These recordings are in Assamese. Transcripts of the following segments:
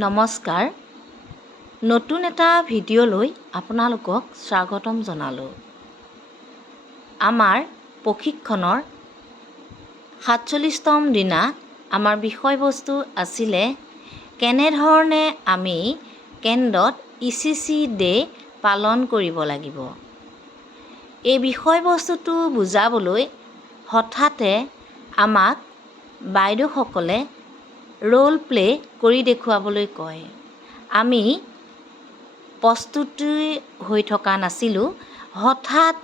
নমস্কাৰ, নতুন এটা ভিডিঅ'লৈ আপোনালোকক স্বাগতম জনালোঁ। আমাৰ প্ৰশিক্ষণৰ ৪৭তম দিনা আমাৰ বিষয়বস্তু আছিলে কেনেধৰণে আমি কেন্দ্ৰত ECC ডে পালন কৰিব লাগিব। এই বিষয়বস্তুটো বুজাবলৈ হঠাতে আমাক বাইদেউসকলে ৰোল প্লে কৰি দেখুৱাবলৈ কয়। আমি প্ৰস্তুতি হৈ থকা নাছিলোঁ। হঠাৎ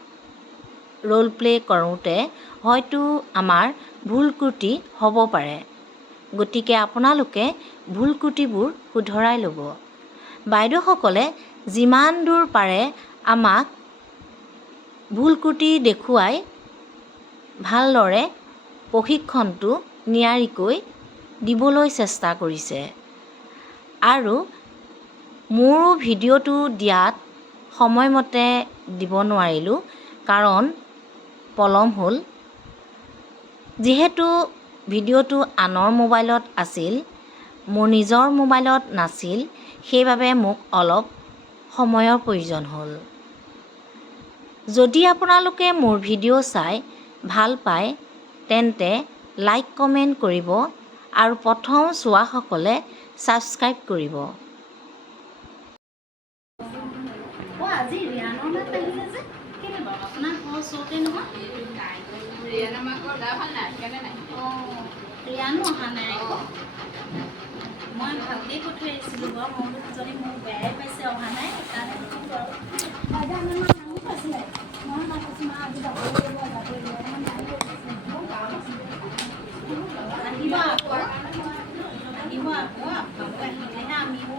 ৰোল প্লে কৰোঁতে হয়তো আমাৰ ভুল ত্ৰুটি হ'ব পাৰে। গতিকে আপোনালোকে ভুল ত্ৰুটিবোৰ শুধৰাই ল'ব। বাইদেউসকলে যিমান দূৰ পাৰে আমাক ভুল ত্ৰুটি দেখুৱাই ভালদৰে প্ৰশিক্ষণটো নিয়াৰিকৈ দিবলৈ চেষ্টা কৰিছে। আৰু মোৰো ভিডিঅ'টো দিয়াত সময়মতে দিব নোৱাৰিলোঁ, কাৰণ পলম হ'ল। যিহেতু ভিডিঅ'টো আনৰ মোবাইলত আছিল, মোৰ নিজৰ মোবাইলত নাছিল, সেইবাবে মোক অলপ সময়ৰ প্ৰয়োজন হ'ল। যদি আপোনালোকে মোৰ ভিডিঅ' চাই ভাল পায় তেন্তে লাইক কমেণ্ট কৰিব আৰু প্ৰথম চোৱাসকলে ছাবস্ক্ৰাইব কৰিব। আজি ৰিয়ানৰ মাত আহিলে যে কেনে বাৰু আপোনাৰ ঘৰ ওচৰতে নহয়? ৰিয়ানৰ মাকৰ গা ভাল নাই কেনে নাই? ৰিয়ানো অহা নাই আকৌ। মই ভালকেই পঠিয়াই দিছিলোঁ বাৰু, মই যদি মোক বেয়াই পাইছে অহা নাই সেইকাৰণে বাৰু বাইদেউ আমাৰ মাক নামি পাইছিলে। মই মাক কৈছোঁ মা আজি যাব লাগিব আহিব আকৌ আপোনালোকে আহিলেহে আমিও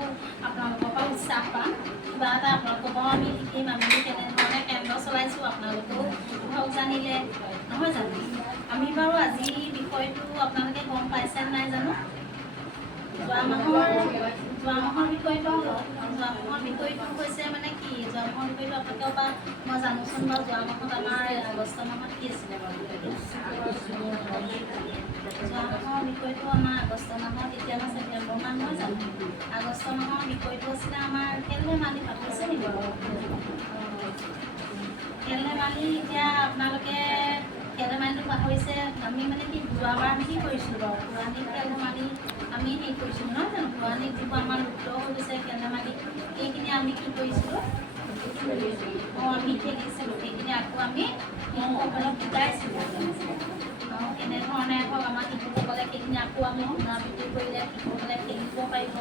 আপোনালোকৰ পৰা উৎসাহ পাম। কিবা এটা আপোনালোকৰ পৰাও আমি শিকিম, আমি কেনেধৰণে কেন্দ্ৰ চলাইছোঁ আপোনালোকেও ধৰক জানিলে, নহয় জানো? আমি বাৰু আজি বিষয়টো আপোনালোকে গম পাইছে নাই জানো? যোৱা মাহৰ বিষয়টো হৈছে মানে কি? যোৱা মাহৰ বিষয়টো আপোনালোকৰ পৰা মই জানোচোন বাৰু। যোৱা মাহত আমাৰ আগষ্ট মাহত কি আছিলে বাৰু? যোৱা মাহৰ বিষয়টো আমাৰ আগষ্ট মাহত, এতিয়া আমাৰ ছেপ্টেম্বৰ মাহ নহয় জানো? আগষ্ট মাহৰ বিষয়টো আছিলে আমাৰ খেল ধেমালি। পাতিছে নেকি বাৰু? খেল ধেমালি এতিয়া আপোনালোকে খেল ধেমালিটো পাহৰিছে। আমি মানে কি যোৱাবাৰ আমি কি কৰিছিলোঁ বাৰু? পুৰণি খেল ধেমালি আমি হেৰি কৰিছিলোঁ নহয় জানো? পুৰণি যিবোৰ আমাৰ লুপ্ত হৈ গৈছে খেল ধেমালি, সেইখিনি আমি কি কৰিছিলোঁ? আমি খেলিছিলোঁ। সেইখিনি আকৌ আমি শিশুসকলক শিকাইছিলোঁ। কেনেধৰণে ধৰক আমাৰ শিশুসকলে সেইখিনি আকৌ আমি পুনৰাবৃত্তি কৰিলে শিশুসকলে খেলিব পাৰিব।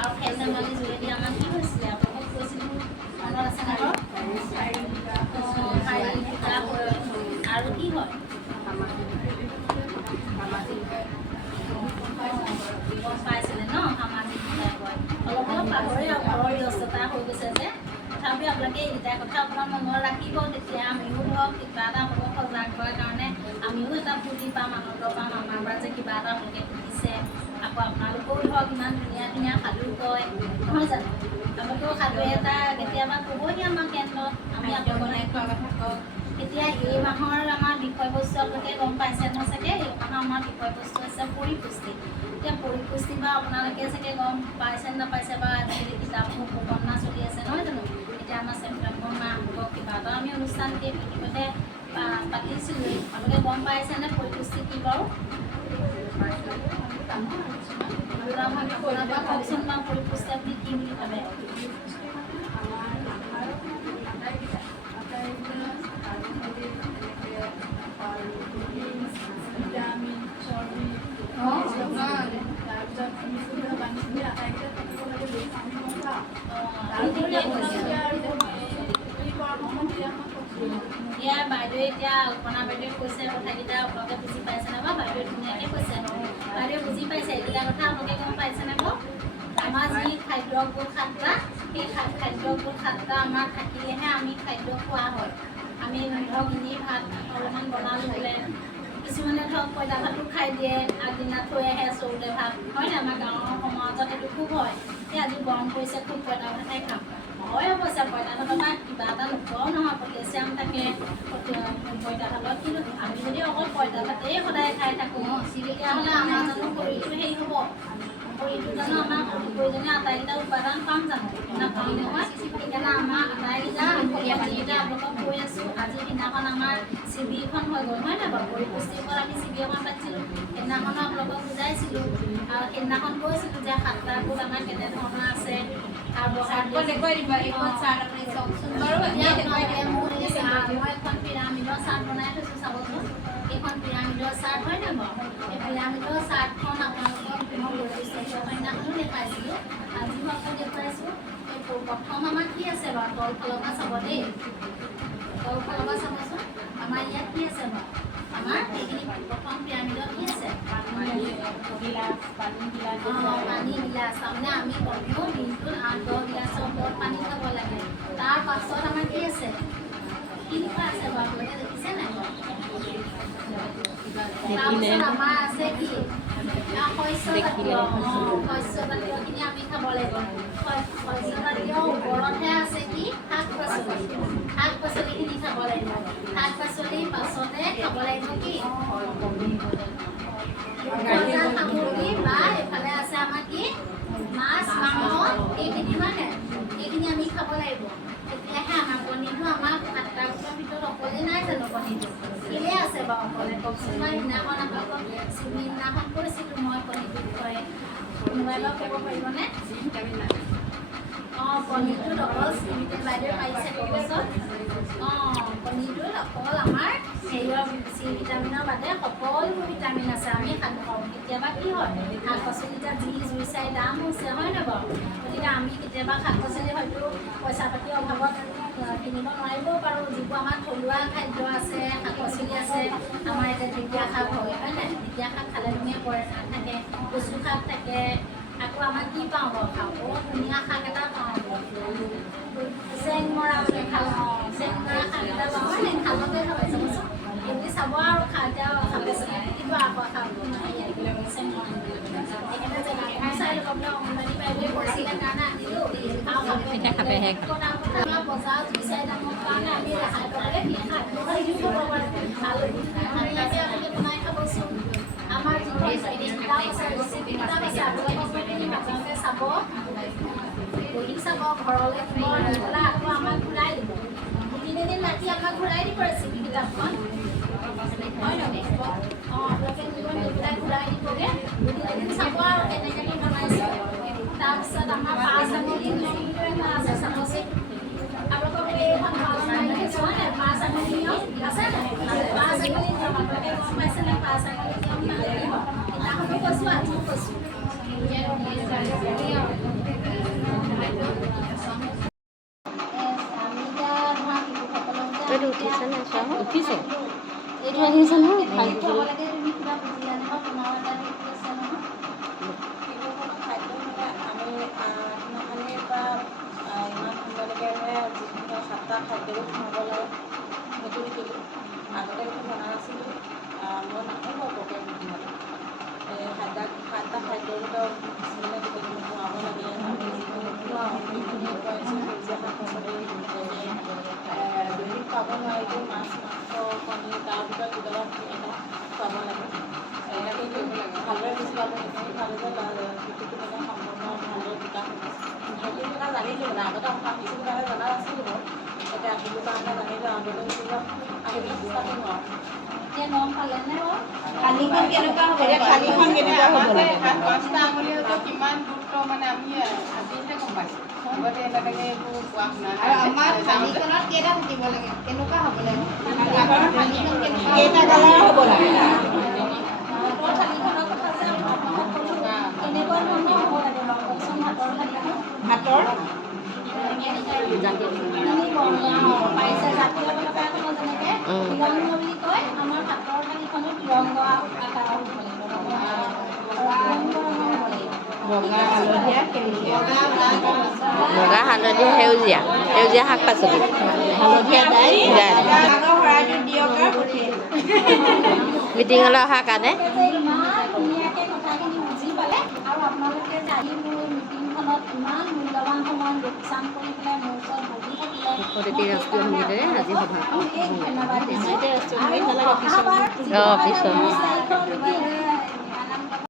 আৰু খেল ধেমালিৰ যোগেদি আমাৰ কি হৈছিলে আপোনালোকক কৈছিলোঁ, মনত আছেনে বাৰু? শাৰীৰিক বিকাশ হয় আৰু কি হয়? গম পাইছিলে ন? সামাজিক বিকাশ হয়। অলপ পাহৰে আৰু ঘৰৰ ব্যস্ততা হৈ গৈছে যে। তথাপিও আপোনালোকে এইকেইটা কথা অকণমান মনত ৰাখিব, তেতিয়া আমিও ধৰক কিবা এটা হ'ব সজাগ কৰাৰ কাৰণে আমিও এটা ফূৰ্তি পাম, আনন্দ পাম। আমাৰ পৰা যে কিবা এটা আপোনালোকে শিকিছে। আকৌ আপোনালোকেও ধৰক ইমান ধুনীয়া ধুনীয়া সাধু কয়, নহয় জানো? আপোনালোকেও সাধু এটা কেতিয়াবা ক'বহি আমাৰ কেন্দ্ৰত, আমি বনাই খোৱা কথা কওক। এতিয়া এই মাহৰ আমাৰ বিষয়বস্তু আপোনালোকে গম পাইছে নহয় চাগে? এই মাহৰ আমাৰ বিষয়বস্তু আছে পৰিপুষ্টি। এতিয়া পৰিপুষ্টি বা আপোনালোকে চাগে গম পাইছে নাপাইছে বা আজিকালি কিতাপবোৰ প্ৰবন্ধা চলি আছে, নহয় জানো? এতিয়া আমাৰ ছেপ্টেম্বৰ মাহ হ'ব, কিবা এটা আমি অনুষ্ঠান ইতিমধ্যে পাতিছিলোঁ। আপোনালোকে গম পাইছেনে পৰিপুষ্টি কি বাৰু? আপোনাৰ পৰা কওকচোন বাৰু পৰিপুষ্টি আপুনি কি বুলি ভাবে? এতিয়া বাইদেৱে এতিয়া অল্পনা বাইদেৱে কৈছে কথাকেইটা আপোনালোকে বুজি পাইছেনে বাৰু? বাইদেৱে ধুনীয়াকৈ কৈছে। বাইদেৱে বুজি পাইছে এইকেইটা কথা আপোনালোকে গম পাইছেনে বাৰু? আমাৰ যি খাদ্যবোৰ সাতটা, সেই খাদ্যবোৰ সাতটা আমাৰ থাকিলেহে আমি খাদ্য খোৱা হয়। আমি ধৰক এনেই ভাত অলপমান বনালোঁ বোলে, কিছুমানে ধৰক পঁইতা ভাতো খাই দিয়ে, আগদিনা থৈ আহে চৰুতে ভাত, হয় নাই? আমাৰ গাঁৱৰ সমাজত সেইটো খুব হয়। এই আজি গৰম পৰিছে, খুব পঁইতা ভাতেই খাম। হয় অৱশ্যে পঁইতা ভাতৰ পৰা কিবা এটা নোখোৱাও নহয়, পটেছিয়াম থাকে পঁইতা ভাতত। কিন্তু আমি যদি অকল পঁইতা ভাতেই সদায় খাই থাকোঁ, তেতিয়াহ'লে আমাৰ জানো শৰীৰটো হেৰি হ'ব? শৰীৰটো জানো আমাৰ অতি প্ৰয়োজনীয় আটাইকেইটা উপাদান পাম জানো? নাপাম নহয়। সেইকাৰণে আমাৰ আটাইকেইটা যিকেইটা আপোনালোকক কৈ আছোঁ, আজিৰ দিনাখন আমাৰ শিবিৰখন হৈ গ'ল হয় নাই বাৰু? পৰিপুষ্টিৰ ওপৰত আমি শিবিৰ এখন পাতিছিলোঁ, সেইদিনাখনো আপোনালোকক বুজাইছিলোঁ আৰু সেইদিনাখন কৈছিলোঁ যে 7টা গোট আমাৰ কেনেধৰণৰ আছে। মই এখন পিৰামিডৰ চাৰ্ট বনাই থৈছোঁ, চাবচোন। এইখন পিৰামিডৰ চাৰ্ট হয় নাই বাৰু? এই পিৰামিডৰ চাৰ্টখন আপোনালোকক মই সেইদিনাখনো দেখুৱাইছিলোঁ, আজিও আকৌ দেখুৱাইছোঁ। এই প্ৰথম আমাৰ কি আছে বাৰু? তলফালৰ পৰা চাব দেই, তলফালৰ পৰা চাবচোন। আমাৰ ইয়াত কি আছে বাৰু? আমাৰ এইখিনি প্ৰথম পিৰামিডত কি আছে? পানী গিলাচ। তাৰমানে আমি কমেও দিনটোত 8-10 গিলাচৰ ওপৰত পানী খাব লাগে। তাৰ পাছত আমাৰ কি আছে? কি লিখা আছে বাৰু? আপোনালোকে দেখিছে নাই? তাৰপিছত আমাৰ আছে কি? শস্যজাতীয়খিনি আমি খাব লাগিব। শস্যজাতীয় ওপৰতহে আছে কি? শাক-পাচলি। শাক-পাচলিখিনি খাব লাগিব। শাক-পাচলিৰ পাছতে খাব লাগিব কি? সামগ্ৰী বা এইফালে আছে আমাৰ কি? মাছ, মাংস, এইখিনি মানে এইখিনি আমি খাব লাগিব। তেতিয়াহে আমাৰ কণীটো আমাৰ 7টা গোটৰ ভিতৰত অকলে নাই জানো? কণীটো কেলে আছে বাৰু অকলে? কওকচোন। মই সিদিনাখন আপোনালোকক দিনাখন কৈছিলোঁ মই কণীটোৰ বিষয়ে। কোনোবাই বাৰু ক'ব পাৰিবনে? কণীটোত অকল বাইদেৱে পাৰিছে ক'বচোন। কণীটোত অকল আমাৰ হেৰিয়ৰ চি ভিটামিনৰ বাদে সকলো ভিটামিন আছে। আমি কেতিয়াবা কি হয়, শাক পাচলিটা যি জুই চাই দাম হৈছে হয় নাই বাৰু? গতিকে আমি কেতিয়াবা শাক পাচলি হয়তো পইচা পাতিৰ অভাৱত কিনিব নোৱাৰিবও পাৰোঁ। যিবোৰ আমাৰ থলুৱা খাদ্য আছে, শাক পাচলি আছে, আমাৰ এতিয়া ঢেকীয়া শাক হয় নাই? ঢেকীয়া শাক খালে ধুনীয়া পৰে শাক থাকে, কচু শাক থাকে, আকৌ আমাৰ কি পাওঁ বাৰু? খাওঁ ধুনীয়া শাক এটা পাওঁ, চেংমৰা বুলি খাওঁ। চেংমৰা শাক এটা পাওঁ হয় নাই? খালতে খাব চাবচোন। যদি চাব আৰু এতিয়া শাক পাচলি দিব আকৌ চেংমৰা। সেইকাৰণে জেগাখন চাই ল'ব বোলে অংগনবাড়ী বাইদেৱে কৈছিলে কাৰণে আনিলোঁ। আমাৰ বজাৰত জুই চাই দামৰ কাৰণে আমি ৰেহাই পাবলৈ আপুনি বনাই খাবচোন। আমাৰ যিখন কিতাপ আছে, ৰেচিপি কিতাপ আছে, আপোনালোকক মাজতে চাব, পঢ়ি চাব, ঘৰলৈ নি পেলাই আকৌ আমাক ঘূৰাই দিব। 3 ৰাতি আমাক ঘূৰাই দিব ৰেচিপি কিতাপখন হয় নহয়? আপোনালোকে নিব নি পেলাই ঘূৰাই দিবগৈ। 2-3 চাব আৰু কেনেকৈ বনাইছোঁ। তাৰপিছত আমাৰ 5 আঙুলি নিয়ম বুলি এটা আছে, চাবচোন। আপোনালোকক এইখন পাঁচ আঙুলি চোৱা নাই? 5 আঙুলি নিয়ম আছে নাই? 5 আঙুলি নিয়ম আপোনালোকে গম পাইছেনে? 5 আঙুলি নিয়ম মানে কি হয়? সেইদিনাখনো কৈছোঁ, আজিও কৈছোঁ। উঠিছে এইটো আহিছে নহয়। আগতে জনা নাছিলোঁ, মই নাখাওঁ বৰকৈ সাতটা খাদ্যৰ ভিতৰত মানে গোটেইখিনি খুৱাব লাগে। আমি যিখিনি খুৱাওঁ সেইখিনি খুৱাইছোঁ। সেউজীয়া শাক পাচলি দৈনিক পাব নোৱাৰিলেও মাছ, মাংস, কণী তাৰ ভিতৰত কেতিয়াবা এটা খুৱাব লাগে। এনেকৈ কৰিব লাগে। ভালদৰে বুজি পাব সেইখিনি ভালে যে শিশুটো মানে সম্পূৰ্ণ ভালদৰে বিকাশ হ'ব। সেইখিনি কথা জানিলোঁ মানে আগতে আহিছিলোঁ কাৰণে জনা নাছিলোঁ বাৰু। এতিয়া আহিলোঁ কাৰণে জানিলোঁ। আগতে আহিবলৈ চেষ্টা কৰিম আৰু। এতিয়া গম পালেনে বাৰু? থালিখন কেনেকুৱা হ'ব? থালিখন কেনেকুৱা হ'ব লাগে? 5টা আঙুলিৰ কিমান গুৰুত্ব মানে আমি আজিহে গম পাইছোঁ। আগতে এনেকৈ এইবোৰ কোৱা শুনা নাই। আৰু আমাৰ থালিখনত কেইটা থাকিব লাগে? কেনেকুৱা হ'ব লাগে? থালিখন কেনেকুৱা কেইটা কালাৰ হ'ব লাগে? থালিখনৰ কথা যে আপোনালোকক ক'লোঁ, কেনেকুৱা ধৰণৰ হ'ব লাগে বাৰু কওকচোন? ভাতৰ থালিখন ভাতৰ পাৰিছে জাতীয় পতাকা এখনত যেনেকৈ তিৰংগ বুলি কয়, আমাৰ ভাতৰ থালিখনো তিৰংগ আকাৰৰ হ'ব লাগিব। বগা, হালধীয়া, সেউজীয়া। বগা, হালধীয়া, সেউজীয়া শাক পাচলি, হালধীয়া দাইল শৰাইটো দিয়ক আৰু পঠিয়াই মিটিঙলৈ অহাৰ কাৰণে। ইমান ধুনীয়াকৈ কথাখিনি বুজি পালে আৰু আপোনালোকে যে আহি মোৰ মিটিংখনত ইমান মূল্যৱান সময় যোগদান কৰি পেলাই মোৰ ওচৰত বহি থাকিলে, ৰাষ্ট্ৰীয় সংগীতেৰে আজি সভা ধন্যবাদ দিছোঁ। পিছত